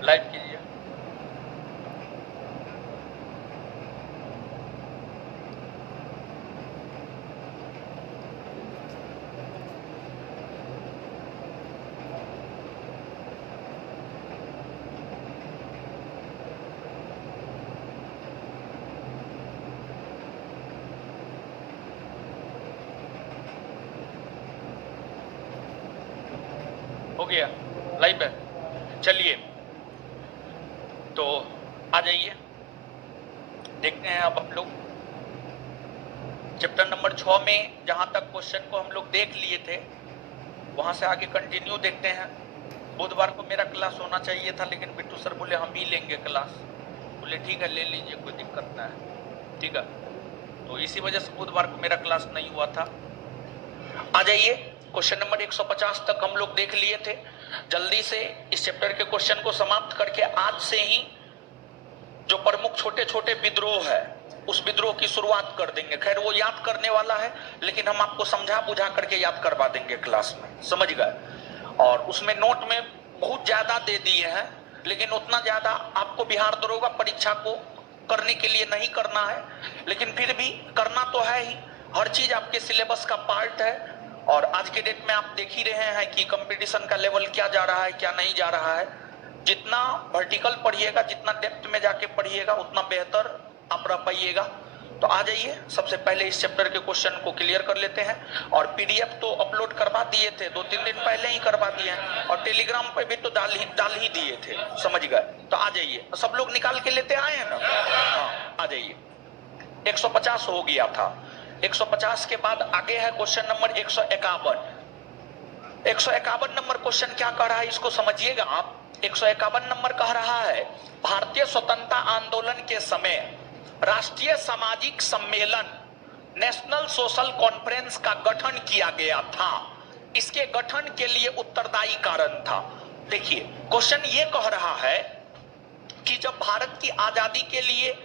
Live कीजिए। हो गया लाइव है। चलिए तो आ जाइए, देखते हैं अब हम लोग चैप्टर नंबर 6 में जहां तक क्वेश्चन को हम लोग देख लिए थे वहां से आगे कंटिन्यू देखते हैं। बुधवार को मेरा क्लास होना चाहिए था, लेकिन बिट्टू सर बोले हम ही लेंगे क्लास। बोले ठीक है ले लीजिए, कोई दिक्कत ना है, ठीक है। तो इसी वजह से बुधवार को मेरा क्लास नहीं हुआ था। आ जाइए, क्वेश्चन नंबर 150 तक हम लोग देख लिए थे। जल्दी से इस चैप्टर के क्वेश्चन को समाप्त करके आज से ही जो प्रमुख छोटे छोटे विद्रोह है उस विद्रोह की शुरुआत कर देंगे। खैर वो याद करने वाला है, लेकिन हम आपको समझा बुझा करके याद करवा देंगे क्लास में, समझ गए। और उसमें नोट में बहुत ज्यादा दे दिए हैं, लेकिन उतना ज्यादा आपको बिहार दरोगा परीक्षा को करने के लिए नहीं करना है, लेकिन फिर भी करना तो है ही। हर चीज आपके सिलेबस का पार्ट है। और आज के डेट में आप देख ही रहे हैं कि कंपटीशन का लेवल क्या जा रहा है, क्या नहीं जा रहा है। जितना वर्टिकल पढ़िएगा, जितना डेप्थ में जाके पढ़िएगा, उतना बेहतर आप रह पाइएगा। तो आ जाइए, सबसे पहले इस चैप्टर के क्वेश्चन को क्लियर कर लेते हैं। और पीडीएफ तो अपलोड करवा दिए थे, 2-3 दिन पहले ही करवा दिए हैं, और टेलीग्राम पे भी तो डाल ही दिए थे, समझ गए। तो आ जाइए, सब लोग निकाल के लेते आए हैं ना। हाँ आ जाइए, 150 हो गया था। 150 के बाद आगे है क्वेश्चन नंबर 151। 151 नंबर क्वेश्चन क्या कह रहा है इसको समझिएगा आप। 151 नंबर कह रहा है, भारतीय स्वतंत्रता आंदोलन के समय राष्ट्रीय सामाजिक सम्मेलन नेशनल सोशल कॉन्फ्रेंस का गठन किया गया था। इसके गठन के लिए उत्तरदायी कारण था। देखिए क्वेश्चन ये कह रहा है कि जब भारत की आजादी के लिए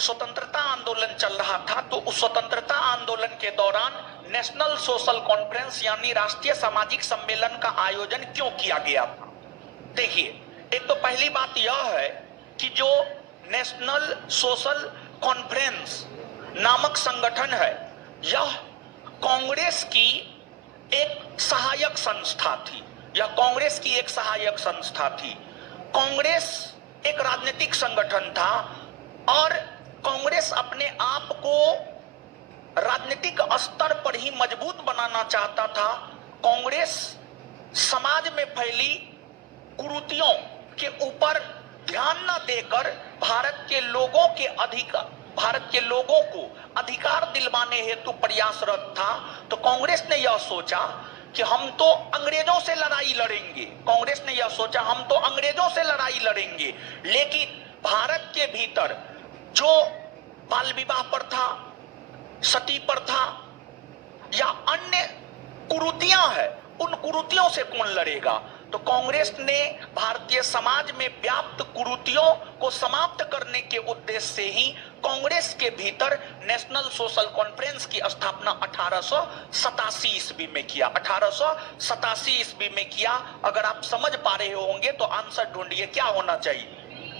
स्वतंत्रता आंदोलन चल रहा था, तो उस स्वतंत्रता आंदोलन के दौरान नेशनल सोशल कॉन्फ्रेंस यानी राष्ट्रीय सामाजिक सम्मेलन का आयोजन क्यों किया गया था। देखिए, एक तो पहली बात यह है कि जो नेशनल सोशल कॉन्फ्रेंस नामक संगठन है, यह कांग्रेस की एक सहायक संस्था थी। यह कांग्रेस की एक सहायक संस्था थी। कांग्रेस एक राजनीतिक संगठन था और कांग्रेस अपने आप को राजनीतिक स्तर पर ही मजबूत बनाना चाहता था। कांग्रेस समाज में फैली कुरीतियों के ऊपर ध्यान न देकर भारत के लोगों को अधिकार दिलवाने हेतु प्रयासरत था। तो कांग्रेस ने यह सोचा कि हम तो अंग्रेजों से लड़ाई लड़ेंगे। कांग्रेस ने यह सोचा हम तो अंग्रेजों से लड़ाई लड़ेंगे, लेकिन भारत के भीतर जो बाल विवाह प्रथा, सती प्रथा या अन्य कुरीतियां हैं, उन कुरीतियों से कौन लड़ेगा। तो कांग्रेस ने भारतीय समाज में व्याप्त कुरीतियों को समाप्त करने के उद्देश्य से ही कांग्रेस के भीतर नेशनल सोशल कॉन्फ्रेंस की स्थापना 1887 ईस्वी में किया। 1887 ईस्वी में किया। अगर आप समझ पा रहे होंगे तो आंसर ढूंढिए, क्या होना चाहिए?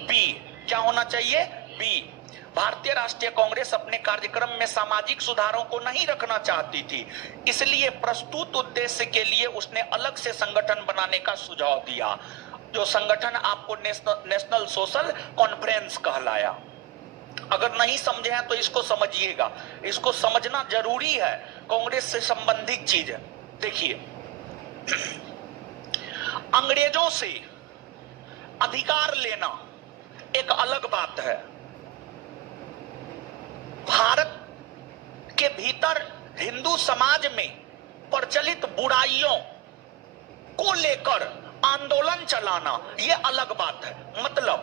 बी। क्या होना चाहिए? बी। भारतीय राष्ट्रीय कांग्रेस अपने कार्यक्रम में सामाजिक सुधारों को नहीं रखना चाहती थी, इसलिए प्रस्तुत उद्देश्य के लिए उसने अलग से संगठन बनाने का सुझाव दिया, जो संगठन आपको नेशनल सोशल कॉन्फ्रेंस कहलाया। अगर नहीं समझे हैं तो इसको समझिएगा, इसको समझना जरूरी है, कांग्रेस से संबंधित चीज है। देखिए, अंग्रेजों से अधिकार लेना एक अलग बात है। भारत के भीतर हिंदू समाज में प्रचलित बुराइयों को लेकर आंदोलन चलाना यह अलग बात है। मतलब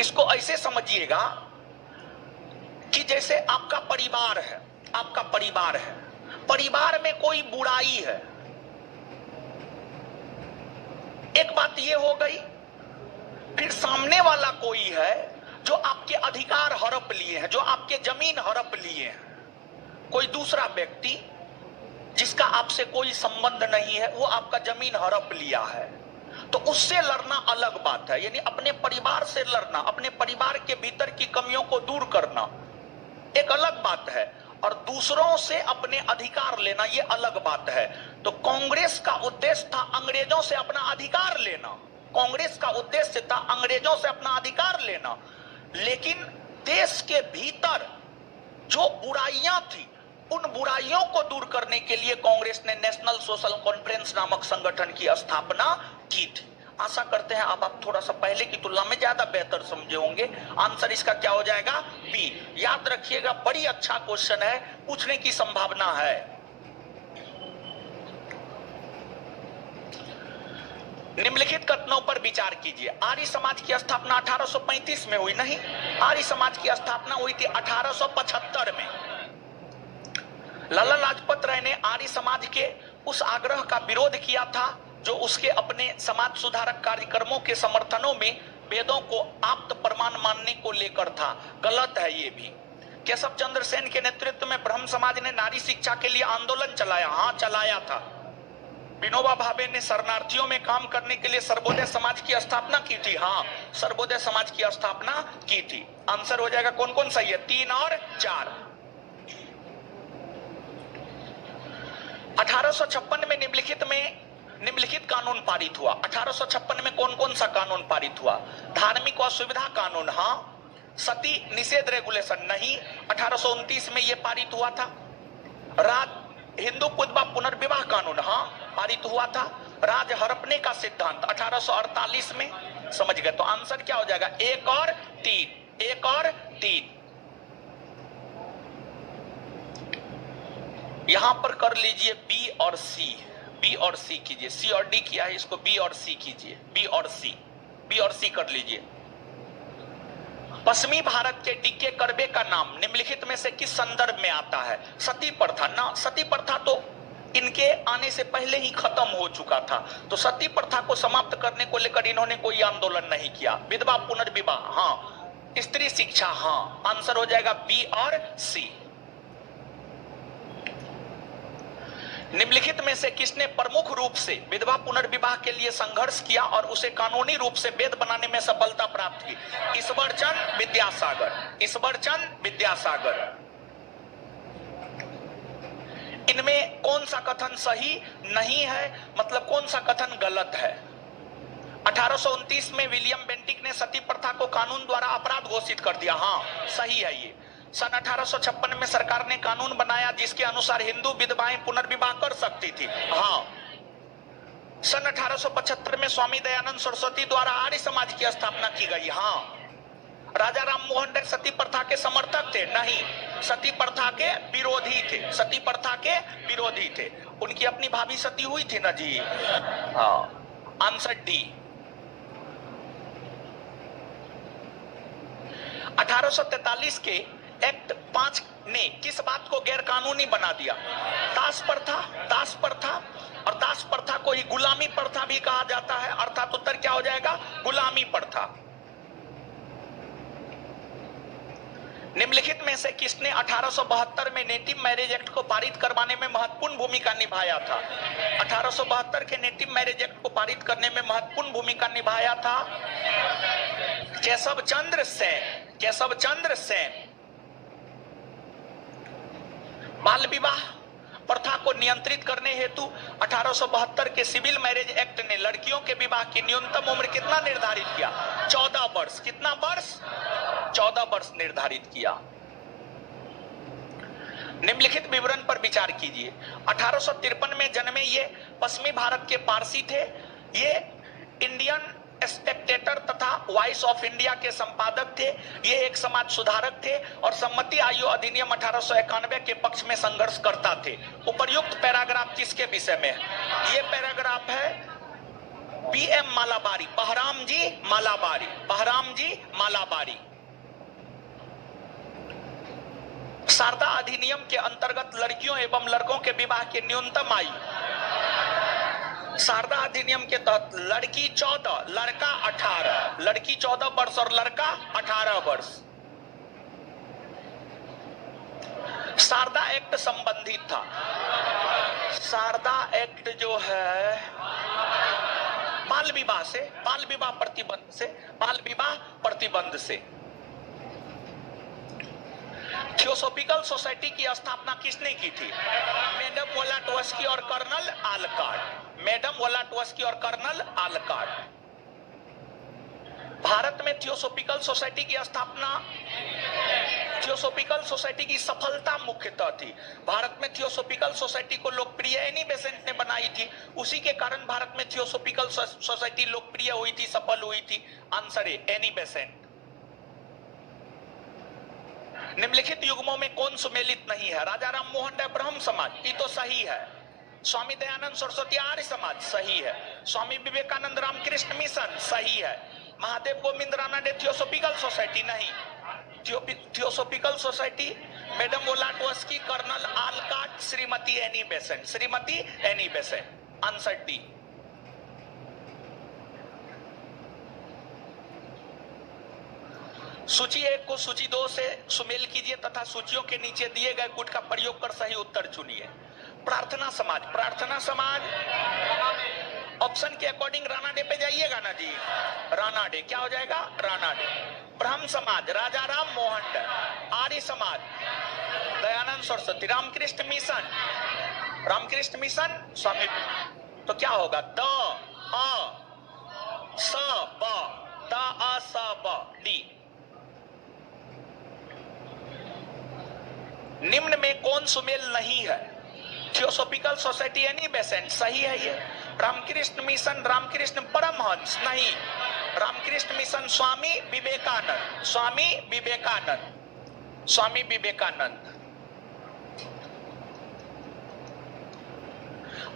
इसको ऐसे समझिएगा कि जैसे आपका परिवार है, आपका परिवार है, परिवार में कोई बुराई है, एक बात ये हो गई। फिर सामने वाला कोई है जो आपके अधिकार हड़प लिए हैं, जो आपके जमीन हड़प लिए हैं, कोई दूसरा व्यक्ति जिसका आपसे कोई संबंध नहीं है, वो आपका जमीन हड़प लिया है, तो उससे लड़ना अलग बात है। यानी अपने परिवार से लड़ना, अपने परिवार के भीतर की कमियों को दूर करना एक अलग बात है, और दूसरों से अपने अधिकार लेना ये अलग बात है। तो कांग्रेस का उद्देश्य था अंग्रेजों से अपना अधिकार लेना, कांग्रेस का उद्देश्य था अंग्रेजों से अपना अधिकार लेना, लेकिन देश के भीतर जो बुराइयां थी उन बुराइयों को दूर करने के लिए कांग्रेस ने नेशनल सोशल कॉन्फ्रेंस नामक संगठन की स्थापना की थी। आशा करते हैं आप थोड़ा सा पहले की तुलना में ज्यादा बेहतर समझे होंगे। आंसर इसका क्या हो जाएगा? बी। याद रखिएगा, बड़ी अच्छा क्वेश्चन है, पूछने की संभावना है। निम्नलिखित कथनों पर विचार कीजिए। आर्य समाज की स्थापना 1835 में हुई नहीं, आर्य समाज की स्थापना हुई थी 1875 में। लाला लाजपत राय ने आर्य समाज के उस आग्रह का विरोध किया था जो उसके अपने समाज सुधारक कार्यक्रमों के समर्थनों में वेदों को आप्त प्रमाण मानने को लेकर था। गलत है ये भी। केशव चंद्र सेन के नेतृत्व में ब्रह्म समाज ने नारी शिक्षा के लिए आंदोलन चलाया, हाँ चलाया था। विनोबा भावे ने शरणार्थियों में काम करने के लिए सर्वोदय समाज की स्थापना की थी, हाँ सर्वोदय समाज की स्थापना की थी। आंसर हो जाएगा कौन कौन सही है? 3 और 4। 1856 में निम्नलिखित कानून पारित हुआ। 1856 में कौन कौन सा कानून पारित हुआ? धार्मिक असुविधा कानून, हाँ। सती निषेध रेगुलेशन नहीं, 1829 में यह पारित हुआ था। हिंदू विधवा पुनर्विवाह कानून, हाँ पारित हुआ था। राज हड़पने का सिद्धांत 1848 में। समझ गए? तो आंसर क्या हो जाएगा? 1 और 3, 1 और 3। यहां पर कर लीजिए बी और सी, बी और सी कीजिए। सी और डी किया है, इसको बी और सी कीजिए। बी और सी, बी और सी कर लीजिए। पश्चिमी भारत के डीके कर्बे का नाम निम्नलिखित में से किस संदर्भ में आता है? सती प्रथा ना, सती प्रथा तो इनके आने से पहले ही खत्म हो चुका था, तो सती प्रथा को समाप्त करने को लेकर इन्होंने कोई आंदोलन नहीं किया। विधवा पुनर्विवाह, हाँ। स्त्री शिक्षा, हाँ। आंसर हो जाएगा बी और सी। निम्नलिखित में से किसने प्रमुख रूप से विधवा पुनर्विवाह के लिए संघर्ष किया और उसे कानूनी रूप से वैध बनाने में सफलता प्राप्त की? ईश्वरचंद विद्यासागर, ईश्वरचंद विद्यासागर। इनमें कौन सा कथन सही नहीं है, मतलब कौन सा कथन गलत है? 1829 में विलियम बेंटिक ने सती प्रथा को कानून द्वारा अपराध घोषित कर दिया, हाँ सही है ये। सन 1856 में सरकार ने कानून बनाया जिसके अनुसार हिंदू विधवाएं पुनर्विवाह कर सकती थी, हाँ। सन 1875 में स्वामी दयानंद सरस्वती द्वारा आर्य समाज की स्थापना की गई, हाँ। राजा राम मोहन राय सती प्रथा के समर्थक थे? नहीं, सती प्रथा के विरोधी थे, सती प्रथा के विरोधी थे। उनकी अपनी भाभी सती हुई थी ना जी, हाँ। Answer D. 1843 के एक्ट 5 ने किस बात को गैर कानूनी बना दिया? दास प्रथा, दास प्रथा। और दास प्रथा को ही गुलामी प्रथा भी कहा जाता है, अर्थात उत्तर क्या हो जाएगा? गुलामी प्रथा। निम्नलिखित में से किसने 1872 में नेटिव मैरिज एक्ट को पारित करवाने में महत्वपूर्ण भूमिका निभाया था? 1872 के नेटिव मैरिज एक्ट को पारित करने में महत्वपूर्ण भूमिका निभाया था केशव चंद्र सेन, केशव चंद्र सेन। बाल विवाह प्रथा को नियंत्रित करने हेतु 1872 के सिविल मैरिज एक्ट ने लड़कियों के विवाह की न्यूनतम उम्र कितना निर्धारित किया? 14 वर्ष। कितना वर्ष? 14 वर्ष निर्धारित किया। निम्नलिखित विवरण पर विचार कीजिए। 1853 में जन्मे ये पश्चिमी भारत के पारसी थे। ये इंडियन स्पेक्टेटर तथा वॉइस ऑफ इंडिया के संपादक थे। ये एक समाज सुधारक थे और सम्मति आयु अधिनियम 1891 के पक्ष में संघर्ष करता थे। उपर्युक्त पैराग्राफ किसके विषय में है? ये पैराग्राफ है पीएम मालाबारी, बहराम जी मालाबारी, बहराम जी मालाबारी। शारदा अधिनियम के अंतर्गत लड़कियों एवं लड़कों के विवाह की न्यूनतम आयु, शारदा अधिनियम के तहत लड़की 14, लड़का 18, लड़की 14 वर्ष और लड़का 18 वर्ष। शारदा एक्ट संबंधित था। शारदा एक्ट जो है बाल विवाह से, बाल विवाह प्रतिबंध से, बाल विवाह प्रतिबंध से। थियोसोफिकल सोसाइटी की स्थापना किसने की थी? मैडम वोलाटोव्स्की और कर्नल आलकाट। मैडम वोलाटोव्स्की और कर्नल आलकाट। भारत में थियोसोफिकल सोसाइटी की स्थापना, थियोसोफिकल सोसाइटी की सफलता मुख्यतः थी। भारत में थियोसोफिकल सोसाइटी को लोकप्रिय एनी बेसेंट ने बनाई थी। उसी के कारण भारत में थियोसोफिकल सोसाइटी लोकप्रिय हुई थी, सफल हुई थी। आंसर है एनी बेसेंट। निम्नलिखित युग्मों में कौन सुमेलित नहीं है? राजा राम मोहन राय ब्रह्म समाज, ये तो सही है। स्वामी दयानंद सरस्वती आर्य समाज, सही है। स्वामी विवेकानंद रामकृष्ण मिशन, सही है। महादेव गोविंद रानाडे थियोसोफिकल सोसाइटी, नहीं। Theosophical society madam Blavatsky, colonel Olcott, Shrimati Annie Besant, Shrimati Annie Besant. Answer D. सूची 1 को सूची 2 से सुमेल कीजिए तथा सूचियों के नीचे दिए गए गुट का प्रयोग कर सही उत्तर चुनिए। प्रार्थना समाज, प्रार्थना समाज ऑप्शन के अकॉर्डिंग रानाडे पे जाइएगा ना जी, रानाडे क्या हो जाएगा? रानाडे। ब्रह्म समाज राजा राम मोहन राय। आर्य समाज दयानंद सरस्वती। रामकृष्ण मिशन, रामकृष्ण मिशन स्वामी, तो क्या होगा? द अ स ब, द अ स ब, डी। निम्न में कौन सुमेल नहीं है? थियोसोफिकल सोसाइटी एनी बेसेंट, सही है ये। रामकृष्ण मिशन रामकृष्ण परमहंस, नहीं। रामकृष्ण मिशन स्वामी विवेकानंद, स्वामी विवेकानंद, स्वामी विवेकानंद।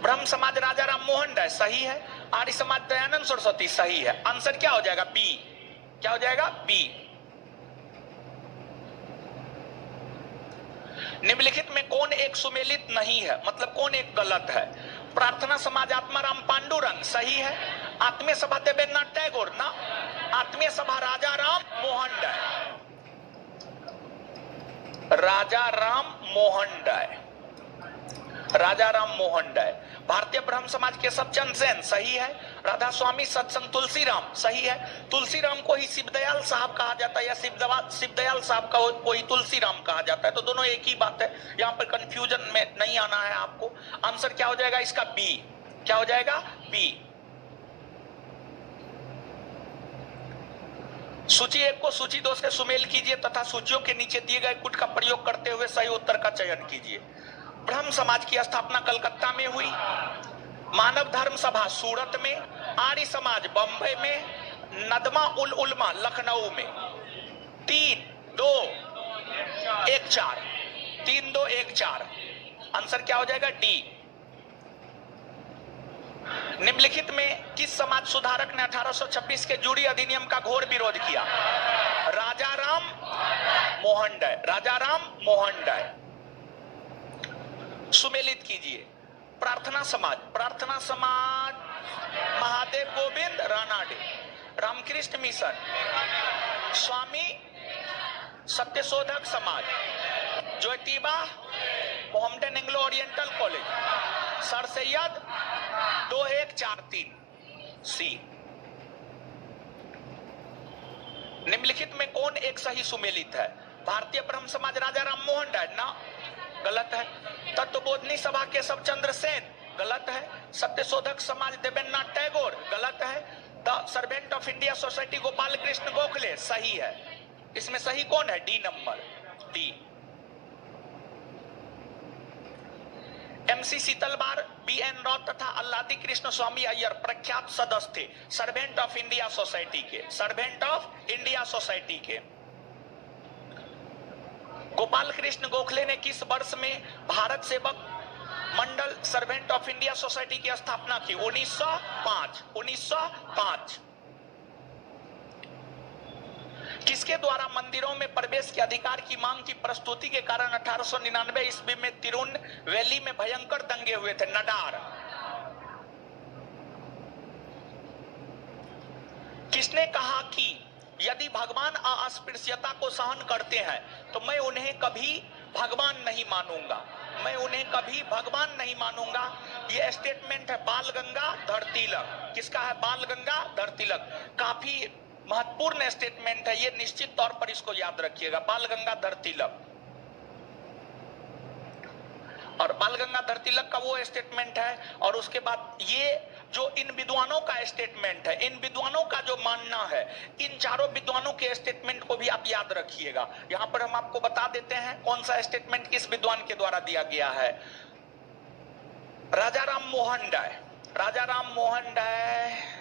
ब्रह्म समाज राजा राम मोहन राय, सही है। आर्य समाज दयानंद सरस्वती, सही है। आंसर क्या हो जाएगा? बी। क्या हो जाएगा? बी। निम्नलिखित में कौन एक सुमेलित नहीं है, मतलब कौन एक गलत है? प्रार्थना समाज आत्माराम पांडुरंग, सही है। आत्मीय सभा देवेंद्रनाथ टैगोर, ना। आत्मीय सभा राजा राम मोहन राय, राजा राम मोहन राय, राजा राम मोहन राय। भारतीय ब्रह्म समाज केशव चंद्र सेन, सही है। राधा स्वामी सत्संग तुलसीराम, सही है। तुलसीराम को ही शिवदयाल साहब कहा जाता है या शिवदयाल साहब का कोई तुलसीराम कहा जाता है, तो दोनों एक ही बात है। यहाँ पर कंफ्यूजन में नहीं आना है आपको। आंसर क्या हो जाएगा इसका? बी। क्या हो जाएगा? बी। सूची 1 को सूची 2 से सुमेल कीजिए तथा सूचियों के नीचे दिए गए गुट का प्रयोग करते हुए सही उत्तर का चयन कीजिए। ब्रह्म समाज की स्थापना कलकत्ता में हुई। मानव धर्म सभा सूरत में। आर्य समाज बंबई में। नदमा उल उलमा लखनऊ में। 3, 2, 1, 4, 3, 2, 1, 4। आंसर क्या हो जाएगा? डी। निम्नलिखित में किस समाज सुधारक ने 1826 के जूरी अधिनियम का घोर विरोध किया? राजा राम मोहन राय, राजा राम मोहन राय। सुमेलित कीजिए। प्रार्थना समाज, प्रार्थना समाज महादेव गोविंद रानाडे। रामकृष्ण मिशन स्वामी Satyashodhak Samaj. Jyotiba Mohammedan Anglo oriental college. Sir Syed 2143, सी। निम्नलिखित में कौन एक सही सुमेलित है? भारतीय ब्रह्म समाज राजा राम मोहन राय, ना, गलत है। तत्वबोधनी सभा केशव चंद्र सेन, गलत है। सत्यशोधक समाज देवेंद्रनाथ टैगोर, गलत है। The servant of India society Gopal Krishna Gokhale, सही है। इसमें सही कौन है? D number, D. MC Setalvad, BN Rao तथा अल्लादी कृष्ण स्वामी अय्यर प्रख्यात सदस्य थे सर्वेंट ऑफ इंडिया सोसाइटी के, सर्वेंट ऑफ इंडिया सोसाइटी के। गोपाल कृष्ण गोखले ने किस वर्ष में भारत सेवक मंडल सर्वेंट ऑफ इंडिया सोसाइटी की स्थापना की? 1905, 1905। किसके द्वारा मंदिरों में प्रवेश के अधिकार की मांग की प्रस्तुति के कारण 1899 ईस्वी में तिरुनवेली में भयंकर दंगे हुए थे? नडार। किसने कहा कि यदि भगवान अस्पृश्यता को सहन करते हैं तो मैं उन्हें कभी भगवान नहीं मानूंगा, मैं उन्हें कभी भगवान नहीं मानूंगा? ये स्टेटमेंट है बाल गंगाधर तिलक। किसका है? बाल गंगाधर तिलक। काफी महत्वपूर्ण स्टेटमेंट है ये, निश्चित तौर पर इसको याद रखिएगा, बाल गंगाधर तिलक। और बाल गंगाधर तिलक का वो स्टेटमेंट है, और उसके बाद ये जो इन विद्वानों का स्टेटमेंट है, इन विद्वानों का जो मानना है, इन चारों विद्वानों के स्टेटमेंट को भी आप याद रखिएगा। यहां पर हम आपको बता देते हैं कौन सा स्टेटमेंट किस विद्वान के द्वारा दिया गया है। राजा राम मोहन राय, राजा राम मोहन राय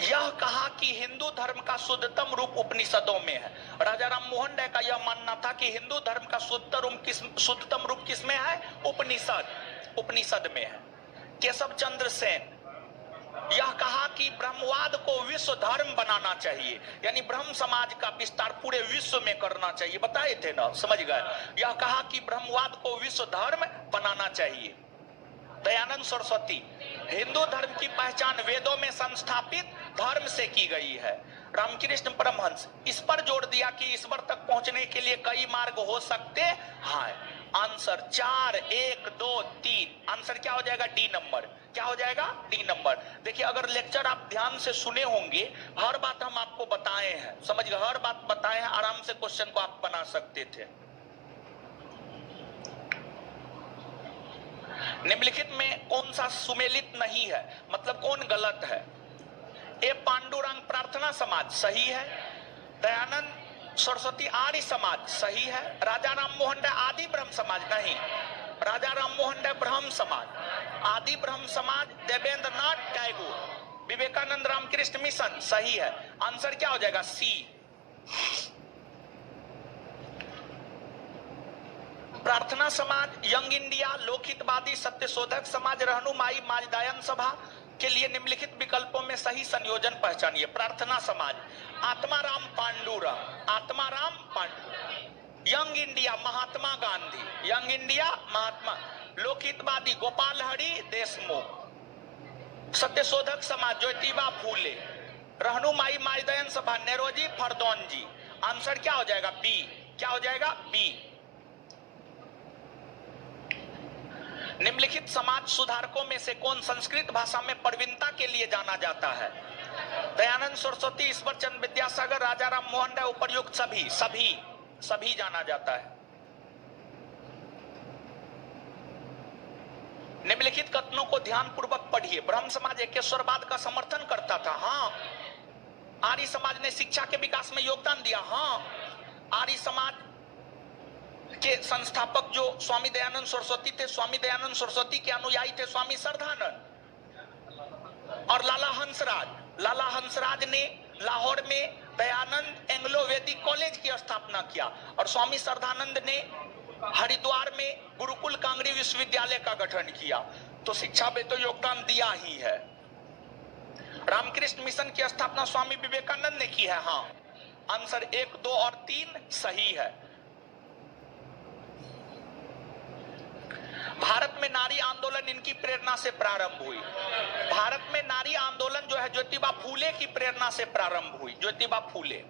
यह कहा कि हिंदू धर्म का शुद्धतम रूप उपनिषदों में है। राजा राम मोहन राय का यह मानना था कि हिंदू धर्म का शुद्धतम रूप किसमें है? उपनिषद में है। केशव चंद्र सेन यह कहा कि ब्रह्मवाद को विश्व धर्म बनाना चाहिए, यानी ब्रह्म समाज का विस्तार पूरे विश्व में करना चाहिए। बताए थे ना, समझ गए? यह कहा कि ब्रह्मवाद को विश्व धर्म बनाना चाहिए। दयानंद सरस्वती, हिंदू धर्म की पहचान वेदों में संस्थापित धर्म से की गई है। रामकृष्ण परमहंस इस पर जोर दिया कि ईश्वर तक पहुंचने के लिए कई मार्ग हो सकते हैं। आंसर 4, 1, 2, 3। आंसर क्या हो जाएगा? D number. क्या हो जाएगा? D number. देखिए, अगर लेक्चर आप ध्यान से सुने होंगे, हर बात हम आपको बताए हैं, समझ गए? हर बात बताए हैं, आराम से क्वेश्चन को आप बना सकते थे। निम्नलिखित में कौन सा सुमेलित नहीं है, मतलब कौन गलत है? ए पांडुरंग प्रार्थना समाज सही है, दयानंद सरस्वती आर्य समाज सही है, राजा राम मोहन राय आदि ब्रह्म समाज नहीं, राजा राम मोहन राय ब्रह्म समाज, आदि ब्रह्म समाज देवेंद्रनाथ टैगोर, विवेकानंद रामकृष्ण मिशन सही है। आंसर क्या हो जाएगा? सी। प्रार्थना समाज, यंग इंडिया, लोकहितवादी, सत्यशोधक समाज, रहनुमाई माजदायन सभा के लिए निम्नलिखित विकल्पों में सही संयोजन पहचानिए। प्रार्थना समाज Atmaram Pandurang, Atmaram Pandurang. Young India Mahatma Gandhi, young India महात्मा। लोकहितवादी गोपाल हरि देशमुख। सत्यशोधक समाज ज्योतिबा फूले। रहनुमाई माजदायन सभा नेरोजी फरदौन जी। आंसर क्या हो जाएगा? बी। क्या हो जाएगा? बी। निम्नलिखित समाज सुधारकों में से कौन संस्कृत भाषा में प्रवीणता के लिए जाना जाता है? दयानंद सरस्वती, ईश्वर चंद्र विद्यासागर, राजा राम मोहन राय, उपर्युक्त सभी। सभी जाना जाता है। निम्नलिखित कथनों को ध्यान पूर्वक पढ़िए। ब्रह्म समाज एकेश्वरवाद का समर्थन करता था। हाँ। आर्य समाज ने शिक्षा के विकास में योगदान दिया। हाँ। आर्य समाज के संस्थापक जो स्वामी दयानंद सरस्वती थे, स्वामी दयानंद सरस्वती के अनुयायी थे श्री श्रद्धानंद और लाला हंसराज। लाला हंसराज ने लाहौर में दयानंद एंग्लो वैदिक कॉलेज की स्थापना किया और स्वामी श्रद्धानंद ने हरिद्वार में गुरुकुल कांगड़ी विश्वविद्यालय का गठन किया। तो शिक्षा में तो योगदान दिया ही है। रामकृष्ण मिशन की स्थापना स्वामी विवेकानंद ने की है। हाँ। आंसर 1, 2 और 3 सही है। भारत में नारी आंदोलन इनकी प्रेरणा से प्रारंभ हुई। भारत में नारी आंदोलन जो है ज्योतिबा फूले की प्रेरणा से प्रारंभ हुई। ज्योतिबा फूले,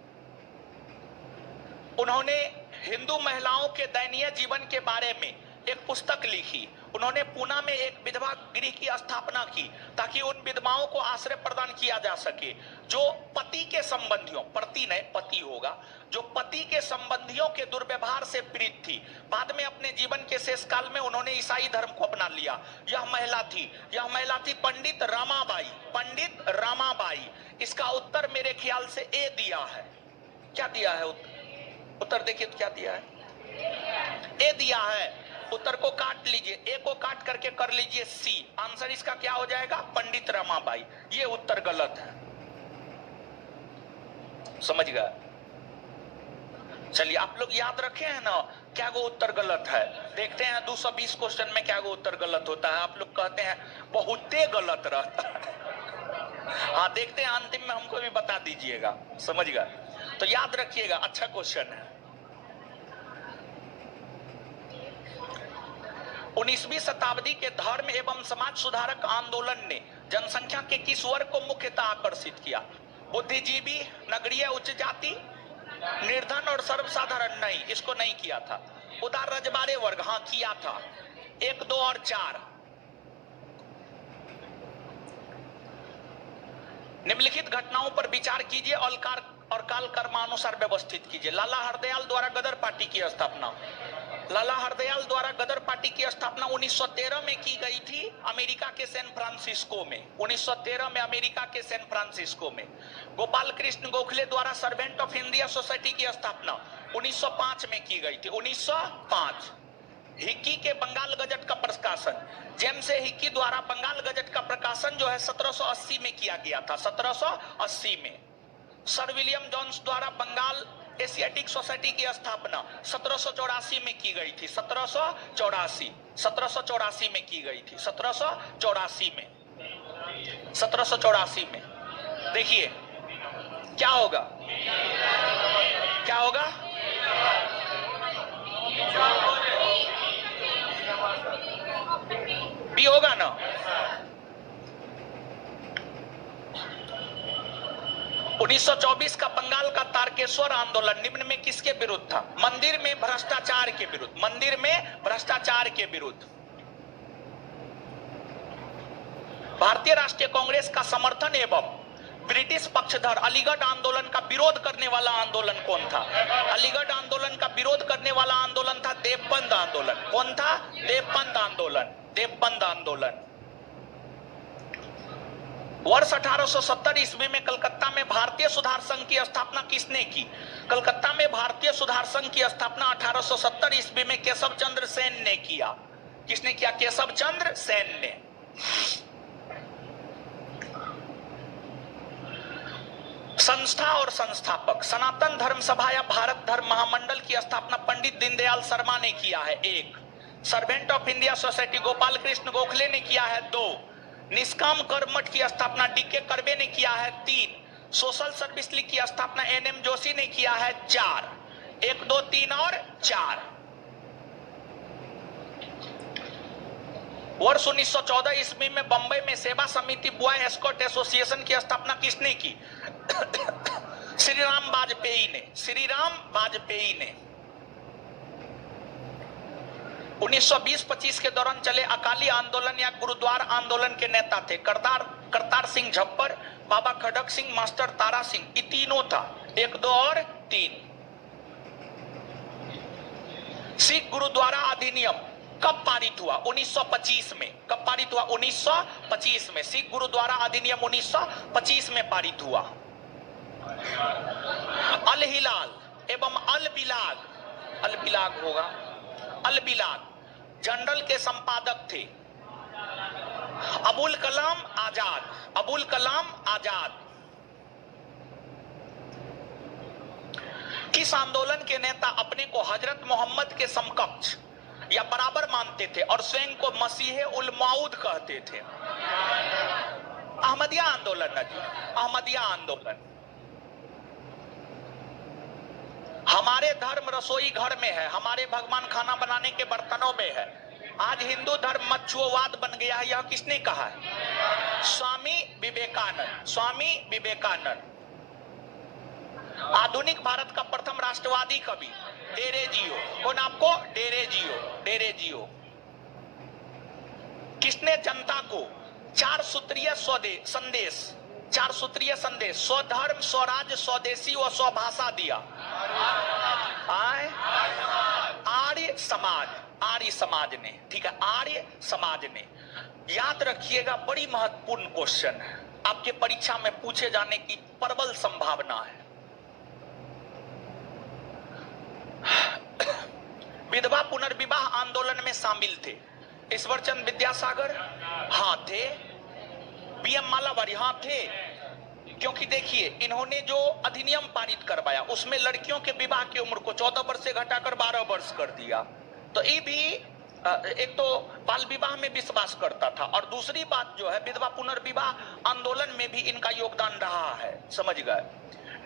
उन्होंने हिंदू महिलाओं के दयनीय जीवन के बारे में एक पुस्तक लिखी। उन्होंने पूना में एक विधवा गृह की स्थापना की ताकि उन विधवाओं को आश्रय प्रदान किया जा सके जो पति के संबंधियों, पति नहीं पति होगा, जो पति के संबंधियों के दुर्व्यवहार से पीड़ित थी। बाद में अपने जीवन के शेष काल में उन्होंने ईसाई धर्म को अपना लिया। यह महिला थी पंडित रामाबाई। पंडित रामाबाई। इसका उत्तर मेरे ख्याल से ए दिया है। क्या दिया है उत्तर? देखिए तो क्या दिया है? ए दिया है। उत्तर को काट लीजिए, ए को काट करके कर लीजिए सी। आंसर इसका क्या हो जाएगा? पंडित रमाबाई। ये उत्तर गलत है। समझ गए? चलिए, आप लोग याद रखे हैं ना क्या गो उत्तर गलत है। देखते हैं 220 क्वेश्चन में क्या गो उत्तर गलत होता है। आप लोग कहते हैं बहुते गलत रहता है। हाँ देखते हैं, अंतिम में हमको भी बता दीजिएगा, समझ गए। तो याद रखिएगा, अच्छा क्वेश्चन है। 19वीं शताब्दी के धर्म एवं समाज सुधारक आंदोलन ने जनसंख्या के किस वर्ग को मुख्यतः आकर्षित किया? बुद्धिजीवी, नगरीय उच्च जाति, निर्धन और सर्वसाधारण? नहीं, इसको नहीं किया था। उदार रजबारे वर्ग, हाँ किया था। 1, 2 और 4। निम्नलिखित घटनाओं पर विचार कीजिए और काल कर्मानुसार व्यवस्थित कीजिए। लाला हरदयाल द्वारा गदर पार्टी की स्थापना। लाला हरदयाल द्वारा गदर पार्टी की स्थापना 1913 में की गई थी अमेरिका के सैन फ्रांसिस्को में। 1913 में अमेरिका के सैन फ्रांसिस्को में। गोपाल कृष्ण गोखले द्वारा सर्वेंट ऑफ इंडिया सोसाइटी की स्थापना 1905 में की गई थी। 1905। हिक्की के बंगाल गजट का प्रकाशन, जेम्स हिक्की द्वारा बंगाल गजट का प्रकाशन जो है 1780 में किया गया था। 1780 में। सर विलियम जोन्स द्वारा बंगाल एशियाटिक सोसाइटी की स्थापना 1784 में की गई थी। 1784 में की गई थी। 1784 में। 1784 में। देखिए क्या होगा, क्या होगा? भी होगा ना। 1924 का बंगाल का तारकेश्वर आंदोलन निम्न में किसके विरुद्ध था? मंदिर में भ्रष्टाचार के विरुद्ध। मंदिर में भ्रष्टाचार के विरुद्ध। भारतीय राष्ट्रीय कांग्रेस का समर्थन एवं ब्रिटिश पक्षधर अलीगढ़ आंदोलन का विरोध करने वाला आंदोलन कौन था? अलीगढ़ आंदोलन का विरोध करने वाला आंदोलन था देवबंद आंदोलन। कौन था? देवबंद आंदोलन। देवबंद आंदोलन। वर्ष 1870 ईस्वी में कलकत्ता में भारतीय सुधार संघ की स्थापना किसने की? कलकत्ता में भारतीय सुधार संघ की स्थापना 1870 ईस्वी में केशव चंद्र सेन ने किया। किसने किया? केशव चंद्र सेन ने। संस्था और संस्थापक। सनातन धर्म सभा या भारत धर्म महामंडल की स्थापना पंडित दीनदयाल शर्मा ने किया है। 1। Servant of India society Gopal Krishna Gokhale ने किया है। 2। निष्काम कर्मठ की स्थापना डीके कर्वे ने किया है। 3। सोशल सर्विस लीग की स्थापना एनएम जोशी ने किया है। 4। 1, 2, 3 और 4। वर्ष 1914 ईस्वी में बंबई में सेवा समिति बॉय स्काउट एसोसिएशन की स्थापना किसने की? श्रीराम वाजपेयी ने। श्रीराम वाजपेयी ने। 1920-25 के दौरान चले अकाली आंदोलन या गुरुद्वार आंदोलन के नेता थे करतार सिंह झप्पर, बाबा खड़क सिंह, मास्टर तारा सिंह। ये तीनों था। 1, 2 और 3। सिख गुरुद्वारा अधिनियम कब पारित हुआ? 1925 में। कब पारित हुआ? 1925 में। सिख गुरुद्वारा अधिनियम 1925 में पारित हुआ। अल हिलाल एवं अल बिलाग होगा। अल बिलाग जनरल के संपादक थे अबुल कलाम आजाद। अबुल कलाम आजाद। किस आंदोलन के नेता अपने को हजरत मोहम्मद के समकक्ष या बराबर मानते थे और स्वयं को मसीह उल मौद कहते थे? अहमदिया आंदोलन ना जी, अहमदिया आंदोलन। हमारे धर्म रसोई घर में है, हमारे भगवान खाना बनाने के बर्तनों में है। आज हिंदू धर्म मच्छुआवाद बन गया है, यह किसने कहा है? स्वामी विवेकानंद। स्वामी विवेकानंद। आधुनिक भारत का प्रथम राष्ट्रवादी कवि डेरेजियो। कौन आपको? डेरेजियो। डेरेजियो। किसने जनता को 4 सूत्रीय संदेश, 4 सूत्रीय संदेश स्वधर्म, स्वराज्य, स्वदेशी व स्वभाषा दिया? आर्य समाज। आर्य समाज ने। ठीक है, आर्य समाज ने। याद रखिएगा, बड़ी महत्वपूर्ण क्वेश्चन है, आपके परीक्षा में पूछे जाने की प्रबल संभावना है। विधवा पुनर्विवाह आंदोलन में शामिल थे ईश्वरचंद विद्यासागर? हाँ थे। बीएम मालावारी? हाँ थे। क्योंकि देखिए इन्होंने जो अधिनियम पारित करवाया उसमें लड़कियों के विवाह की उम्र को 14 वर्ष से घटाकर 12 वर्ष कर दिया। तो ये भी एक तो बाल विवाह में विश्वास करता था, और दूसरी बात जो है विधवा पुनर्विवाह आंदोलन में भी इनका योगदान रहा है, समझ गए।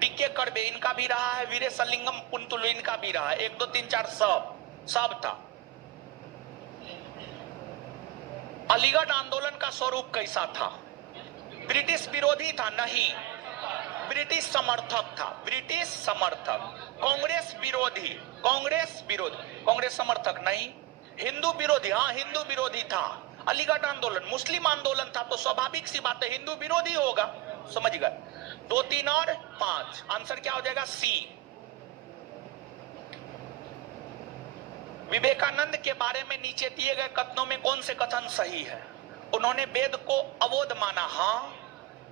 डीके कर्बे इनका भी रहा है, वीरेशलिंगम पुंतुलु इनका भी रहा है, 1 2 3 4 सब था। अलीगढ़ आंदोलन का स्वरूप कैसा था? ब्रिटिश विरोधी था? नहीं, ब्रिटिश समर्थक था, ब्रिटिश समर्थक। कांग्रेस विरोधी, कांग्रेस विरोधी, कांग्रेस समर्थक नहीं। हिंदू विरोधी, हाँ हिंदू विरोधी था। अलीगढ़ आंदोलन मुस्लिम आंदोलन था, तो स्वाभाविक सी बात है हिंदू विरोधी होगा, समझ गए। 2 3 और 5 आंसर क्या हो जाएगा? सी। विवेकानंद के बारे में नीचे दिए गए कथनों में कौन से कथन सही है? उन्होंने वेद को अबोध माना, हाँ।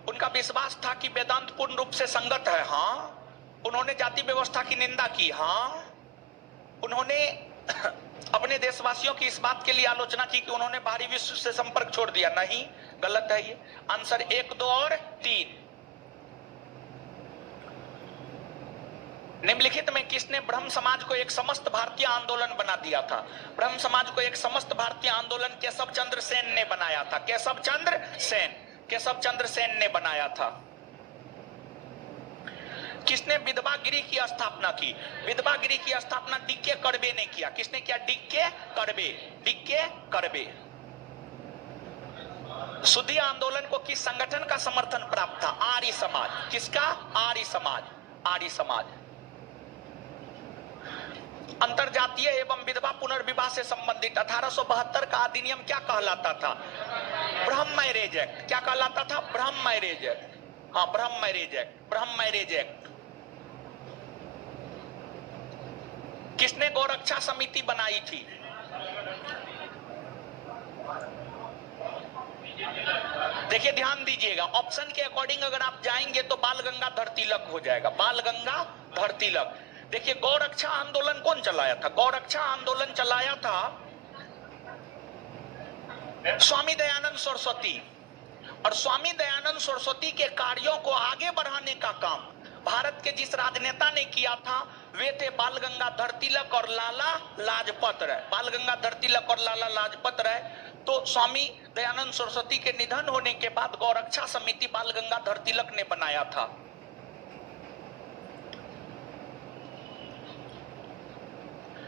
उनका विश्वास था कि वेदांत पूर्ण रूप से संगत है, हाँ। उन्होंने जाति व्यवस्था की निंदा की, हाँ। उन्होंने अपने देशवासियों की इस बात के लिए आलोचना की कि उन्होंने बाहरी विश्व से संपर्क छोड़ दिया, नहीं, गलत है ये। आंसर 1 2 और 3। निम्नलिखित में किसने ब्रह्म समाज को एक समस्त भारतीय आंदोलन बना दिया था? ब्रह्म समाज को एक समस्त भारतीय आंदोलन केशव चंद्र सेन ने बनाया था, केशव चंद्र सेन, केशव चंद्र सेन ने बनाया था। किसने विधवा गृह की स्थापना की? विधवा गृह की स्थापना डीके कर्बे ने किया। किसने किया? DK Karve, DK Karve. शुद्धि आंदोलन को किस संगठन का समर्थन प्राप्त था? आर्य समाज। किसका? आर्य समाज, आर्य समाज। अंतरजातीय एवं विधवा पुनर्विवाह से संबंधित 1872 का अधिनियम क्या कहलाता था? ब्रह्म मैरिज एक्ट। क्या कहलाता था? ब्रह्म मैरिज एक्ट, हाँ ब्रह्म मैरिज एक्ट, ब्रह्म मैरिज एक्ट। किसने गौरक्षा समिति बनाई थी? देखिए ध्यान दीजिएगा, ऑप्शन के अकॉर्डिंग अगर आप जाएंगे तो बाल गंगाधर तिलक हो जाएगा, बाल गंगाधर तिलक। देखिए गौरक्षा आंदोलन कौन चलाया था? गौरक्षा आंदोलन चलाया था स्वामी दयानंद सरस्वती। और स्वामी दयानंद सरस्वती के कार्यों को आगे बढ़ाने का काम भारत के जिस राजनेता ने किया था वे थे बाल गंगाधर तिलक और लाला लाजपत राय। बाल गंगाधर तिलक और लाला लाजपत राय। तो स्वामी दयानंद सरस्वती के निधन होने के बाद गौरक्षा समिति बाल गंगाधर तिलक ने बनाया था।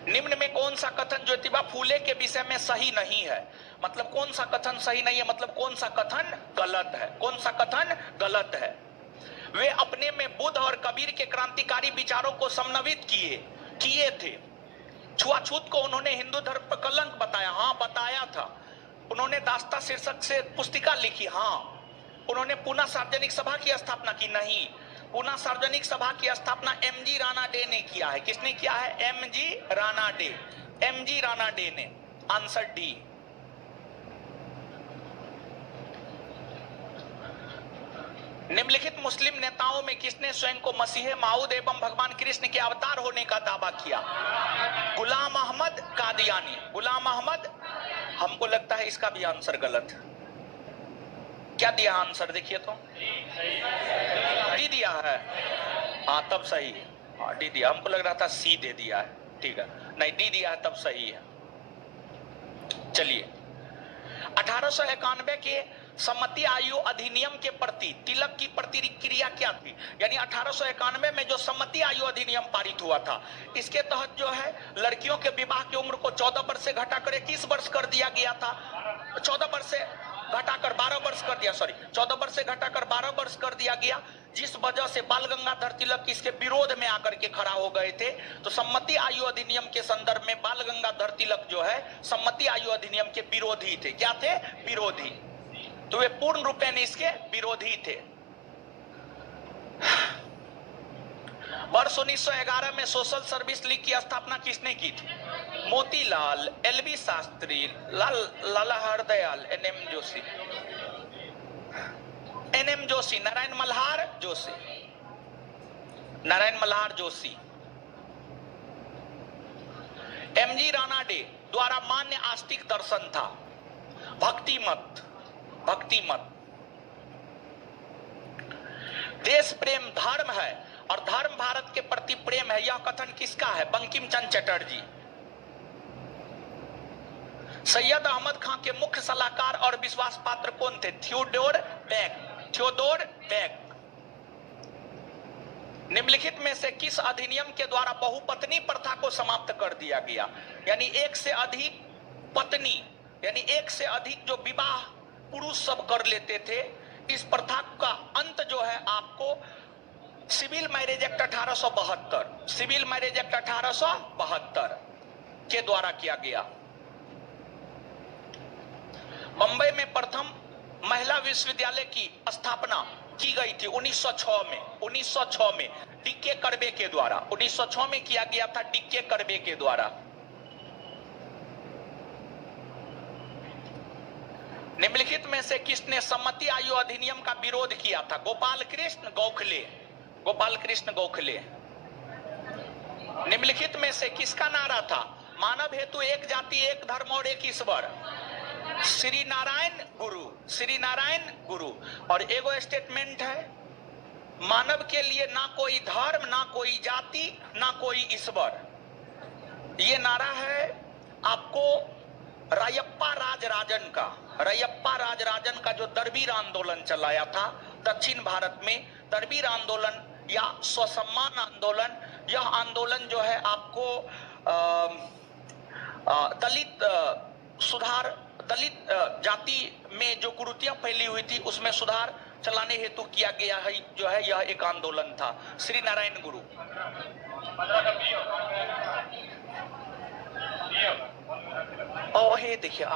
निम्न में कौन सा कथन ज्योतिबा फूले के विषय में सही नहीं है? मतलब कौन सा कथन सही नहीं है, मतलब कौन सा कथन गलत है? कौन सा कथन गलत है? वे अपने में बुद्ध और कबीर के क्रांतिकारी विचारों को समन्वित किए थे। छुआछूत को उन्होंने हिंदू धर्म पर कलंक बताया, हाँ बताया था। उन्होंने दास्ता शीर्षक से पुस्तिका लिखी, हाँ। उन्होंने पुनः सार्वजनिक सभा की स्थापना की, नहीं। पुनः सार्वजनिक सभा की स्थापना एमजी राणा डे ने किया है। किसने किया है? MG Ranade, MG Ranade ने। Answer D. निम्नलिखित मुस्लिम नेताओं में किसने स्वयं को मसीह माऊद एवं भगवान कृष्ण के अवतार होने का दावा किया? गुलाम अहमद कादियानी, गुलाम अहमद। हमको लगता है इसका भी आंसर गलत। क्या दिया आंसर? देखिए तो डी दिया है, हाँ तब सही है। हाँ डी दिया, हमको लग रहा था सी दे दिया है, ठीक है, नहीं डी दिया है तब सही है। चलिए 1891 के सम्मति आयु अधिनियम के प्रति तिलक की प्रतिक्रिया क्या थी? यानी 1891 में जो सम्मति आयु अधिनियम पारित हुआ था, इसके तहत जो है लड़कियों के विवाह की उम्र को 14 वर्ष से घटाकर 21 वर्ष कर दिया गया था। 14 वर्ष से घटाकर 12 वर्ष कर दिया, सॉरी 14 वर्ष से घटाकर 12 वर्ष कर दिया गया, जिस वजह से बाल गंगाधर तिलक इसके विरोध में आकर के खड़ा हो गए थे। तो सम्मति आयु अधिनियम के संदर्भ में बाल गंगाधर तिलक जो है सम्मति आयु अधिनियम के विरोधी थे। क्या थे? विरोधी। तो वे पूर्ण रूपेण इसके विरोधी थे। वर्ष 1911 में सोशल सर्विस लीग की स्थापना किसने की थी? Motilal, LB Shastri, Lala Hardayal, NM Joshi, NM Joshi, Narayan Malhar Joshi, Narayan Malhar Joshi. MG Ranade द्वारा मान्य आस्तिक दर्शन था भक्ति मत, भक्ति मत। देश प्रेम धर्म है और धर्म भारत के प्रति प्रेम है, यह कथन किसका है? बंकिम चंद्र चटर्जी। सैयद अहमद खां के मुख्य सलाहकार और विश्वास पात्र कौन थे? Theodore Beck. निम्नलिखित में से किस अधिनियम के द्वारा बहुपत्नी प्रथा को समाप्त कर दिया गया? यानी एक से अधिक पत्नी, यानी एक से अधिक जो विवाह पुरुष सब कर लेते थे, इस प्रथा का अंत जो है आपको सिविल मैरिज एक्ट 1872 के द्वारा किया गया। मुंबई में प्रथम महिला विश्वविद्यालय की स्थापना की गई थी 1906 में डीके कर्बे के द्वारा। 1906 में किया गया था डीके कर्बे के द्वारा। निम्नलिखित में से किसने सम्मति आयु अधिनियम का विरोध किया था? गोपाल कृष्ण गोखले। निम्नलिखित में से किसका नारा था? मानव हेतु एक जाति एक धर्म और एक ईश्वर। श्री नारायण गुरु। और एगो स्टेटमेंट है, मानव के लिए ना कोई धर्म, ना कोई जाति, ना कोई ईश्वर। ये नारा है आपको रायप्पा राजराजन का जो दरबीर आंदोलन चलाया था दक्षिण भारत में, दरबीर आंदोलन या स्वसम्मान आंदोलन। यह आंदोलन जो है आपको दलित जाति में जो कुरीतियां फैली हुई थी उसमें सुधार चलाने हेतु किया गया है, जो है यह एक आंदोलन था। श्री नारायण गुरु। हे देखिए,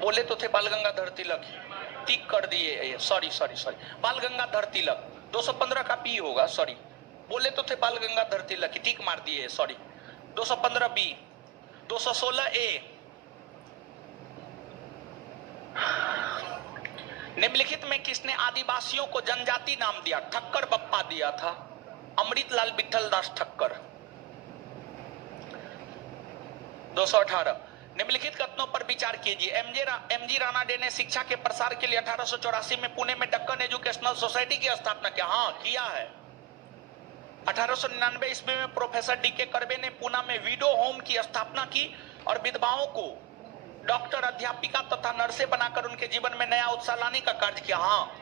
बोले तो थे बाल गंगाधर तिलक, टिक कर दिए। सॉरी बाल गंगाधर तिलक 215 का बी होगा। सॉरी, बोले तो थे बाल गंगाधर तिलक, टिक मार दिए। सॉरी, 215 बी, 216 ए। निम्नलिखित में किसने आदिवासियों को जनजाति नाम दिया? ठक्कर बप्पा दिया था, अमृतलाल विठल दास ठक्कर। 218 निम्नलिखित कथनों पर विचार कीजिए। एमजी राणा डे ने शिक्षा के प्रसार के लिए 1884 में पुणे में दक्कन एजुकेशनल सोसाइटी की स्थापना किया। हाँ, किया है। 1899 ईस्वी में प्रोफेसर डीके कर्बे ने पुणे में विडो होम की स्थापना की और विधवाओं को डॉक्टर, अध्यापिका तथा नर्से बनाकर उनके जीवन में नया उत्साह लाने का कार्य किया। हाँ,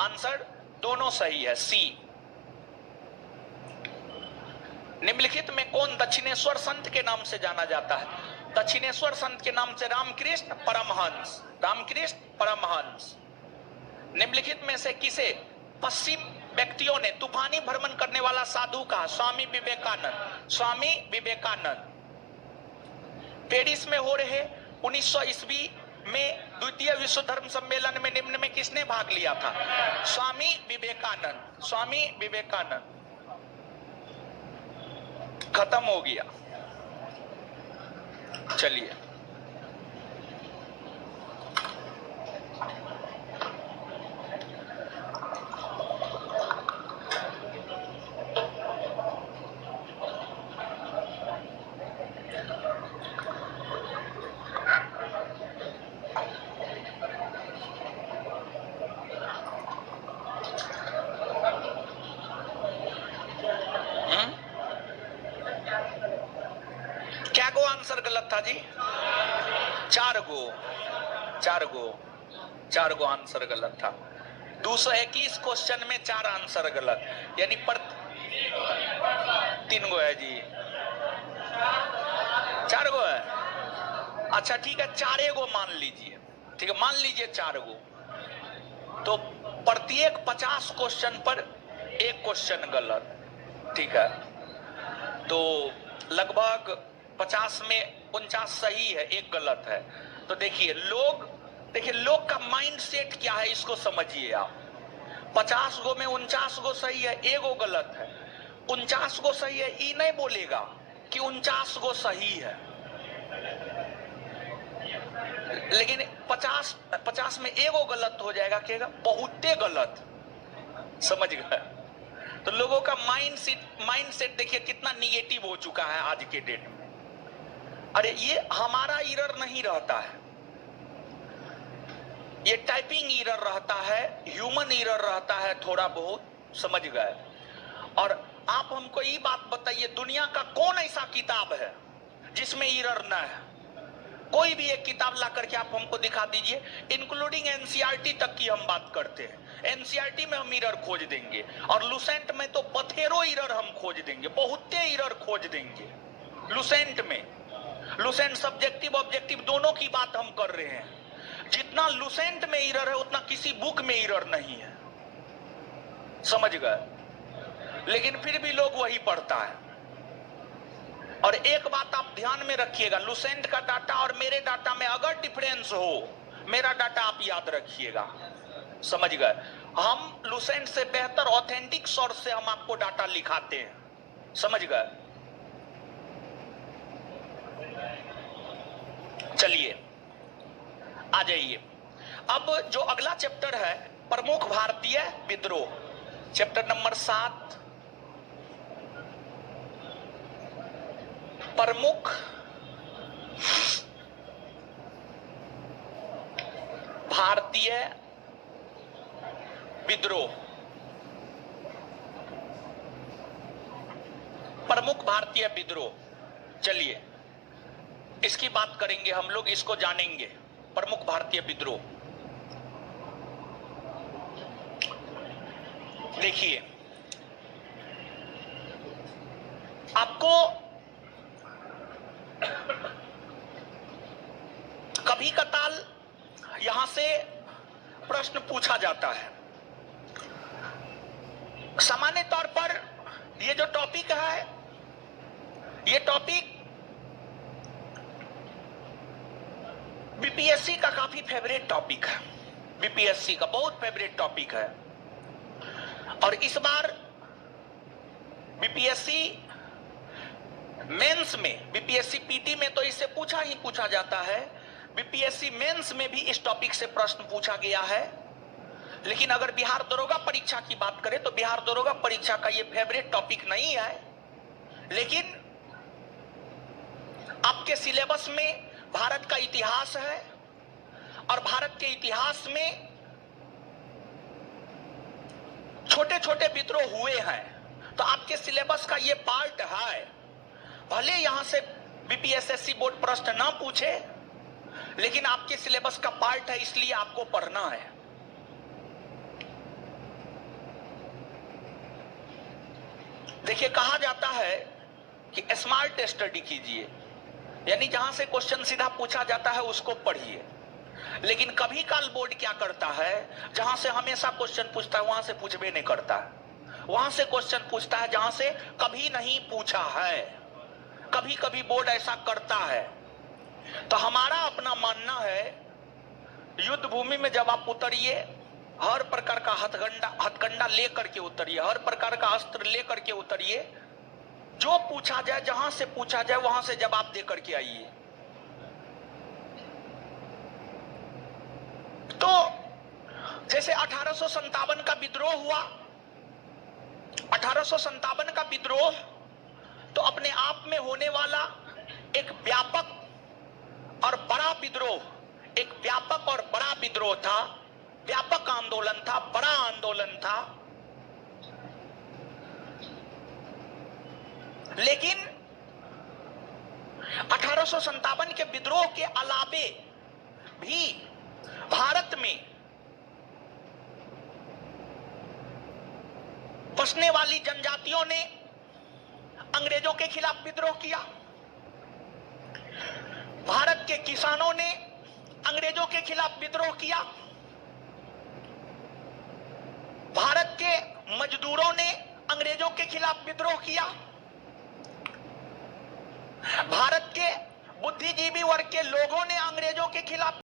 आंसर दोनों सही है, सी। निम्नलिखित में कौन दक्षिणेश्वर संत के नाम से जाना जाता है? दक्षिणेश्वर संत के नाम से रामकृष्ण परमहंस। निम्नलिखित में से किसे पश्चिम व्यक्तियों ने तूफानी भ्रमण करने वाला साधु कहा? स्वामी विवेकानंद। पेरिस में हो रहे 1900 ईस्वी में द्वितीय विश्व धर्म सम्मेलन में निम्न में किसने भाग लिया था? स्वामी विवेकानंद। खत्म हो गया। चलिए, क्या गो आंसर गलत था जी? चार गो आंसर गलत था। 221 क्वेश्चन में 4 आंसर गलत, यानी पर 3 गो है जी। 4 गो है। अच्छा ठीक है, 4 गो मान लीजिए। ठीक है, मान लीजिए 4 गो। तो प्रत्येक 50 क्वेश्चन पर 1 क्वेश्चन गलत। ठीक है, तो लगभग 50 में 49 सही है, 1 गलत है। तो देखिए लोग का माइंड सेट क्या है, इसको समझिए आप। 50 गो में 49 गो सही है, 1 गो गलत है। 49 गो सही है, ये नहीं बोलेगा कि 49 गो सही है, लेकिन 50 में 1 गो गलत हो जाएगा, कहेगा बहुते गलत। समझ गए? तो लोगों का माइंड सेट देखिए कितना निगेटिव हो चुका है आज के डेट में। अरे ये हमारा एरर नहीं रहता है, ये टाइपिंग एरर रहता है, ह्यूमन एरर रहता है थोड़ा बहुत, समझ गए? और आप हमको ये बात बताइए, दुनिया का कौन ऐसा किताब है जिसमें एरर ना है? कोई भी एक किताब ला करके आप हमको दिखा दीजिए, इंक्लूडिंग एनसीईआरटी तक की हम बात करते हैं। एनसीईआरटी में हम एरर खोज देंगे, और लुसेंट में तो बथेरो एरर हम खोज देंगे, बहुते एरर खोज देंगे लुसेंट में। लुसेंट सब्जेक्टिव ऑब्जेक्टिव दोनों की बात हम कर रहे हैं। जितना लुसेंट में एरर है उतना किसी बुक में एरर नहीं है, समझ गए? लेकिन फिर भी लोग वही पढ़ता है। और एक बात आप ध्यान में रखिएगा, लुसेंट का डाटा और मेरे डाटा में अगर डिफरेंस हो, मेरा डाटा आप याद रखिएगा, समझ गए? हम लुसेंट से बेहतर ऑथेंटिक सोर्स से हम आपको डाटा लिखाते हैं, समझ गए? चलिए आ जाइए। अब जो अगला चैप्टर है, प्रमुख भारतीय विद्रोह, चैप्टर नंबर 7, प्रमुख भारतीय विद्रोह। प्रमुख भारतीय विद्रोह, चलिए इसकी बात करेंगे हम लोग, इसको जानेंगे। प्रमुख भारतीय विद्रोह, देखिए आपको कभी कताल यहां से प्रश्न पूछा जाता है। सामान्य तौर पर ये जो टॉपिक है, ये टॉपिक बीपीएससी का काफी फेवरेट टॉपिक है, बीपीएससी का बहुत फेवरेट टॉपिक है। और इस बार बीपीएससी मेंस में, बीपीएससी पीटी में तो इससे पूछा ही पूछा जाता है, बीपीएससी मेंस में भी इस टॉपिक से प्रश्न पूछा गया है। लेकिन अगर बिहार दरोगा परीक्षा की बात करें तो बिहार दरोगा परीक्षा का ये फेवरेट टॉपिक नहीं है। लेकिन आपके सिलेबस में भारत का इतिहास है, और भारत के इतिहास में छोटे छोटे विद्रोह हुए हैं, तो आपके सिलेबस का ये पार्ट है। भले यहां से बीपीएसएससी बोर्ड प्रश्न ना पूछे, लेकिन आपके सिलेबस का पार्ट है, इसलिए आपको पढ़ना है। देखिए कहा जाता है कि स्मार्ट स्टडी कीजिए, यानी जहां से क्वेश्चन सीधा पूछा जाता है उसको पढ़िए। लेकिन कभी काल बोर्ड क्या करता है, जहां से हमेशा क्वेश्चन पूछता है वहां से पूछबे नहीं करता है, वहां से क्वेश्चन पूछता है जहां से कभी नहीं पूछा है। कभी कभी बोर्ड ऐसा करता है। तो हमारा अपना मानना है, युद्ध भूमि में जब आप उतरिए, हर प्रकार का हथकंडा लेकर के उतरिए, हर प्रकार का अस्त्र लेकर के उतरिए। जो पूछा जाए, जहां से पूछा जाए वहां से जवाब दे करके आइए। तो जैसे 1857 का विद्रोह हुआ, 1857 का विद्रोह तो अपने आप में होने वाला एक व्यापक और बड़ा विद्रोह, एक व्यापक और बड़ा विद्रोह था, व्यापक आंदोलन था, बड़ा आंदोलन था। लेकिन 1857 के विद्रोह के अलावे भी भारत में बसने वाली जनजातियों ने अंग्रेजों के खिलाफ विद्रोह किया। भारत के किसानों ने अंग्रेजों के खिलाफ विद्रोह किया। भारत के मजदूरों ने अंग्रेजों के खिलाफ विद्रोह किया। भारत के बुद्धिजीवी वर्ग के लोगों ने अंग्रेजों के खिलाफ